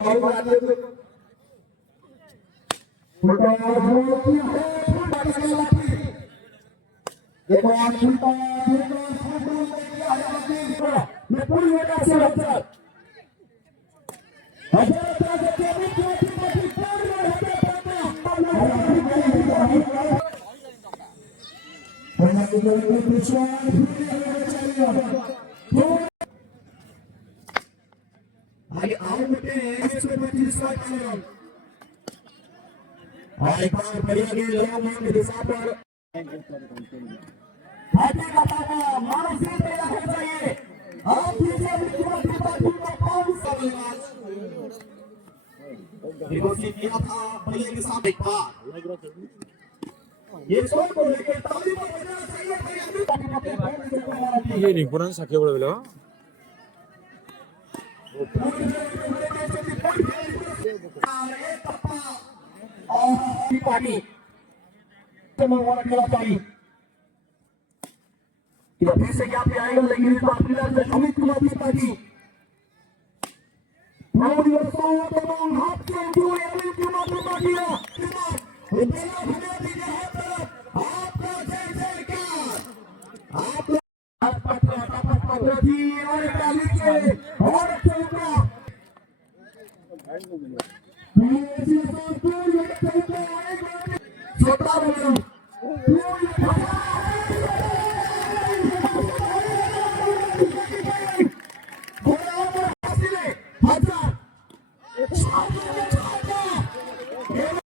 ये lingkungan sakit boleh belo. tidak bisa ya ayo lagi di papilan dan kami cuma bisa lagi mau diwasau tolong hapkan dua yang cuma bisa dia bela bela tidak apa jadikan apa dapat di oleh kali ini orang semua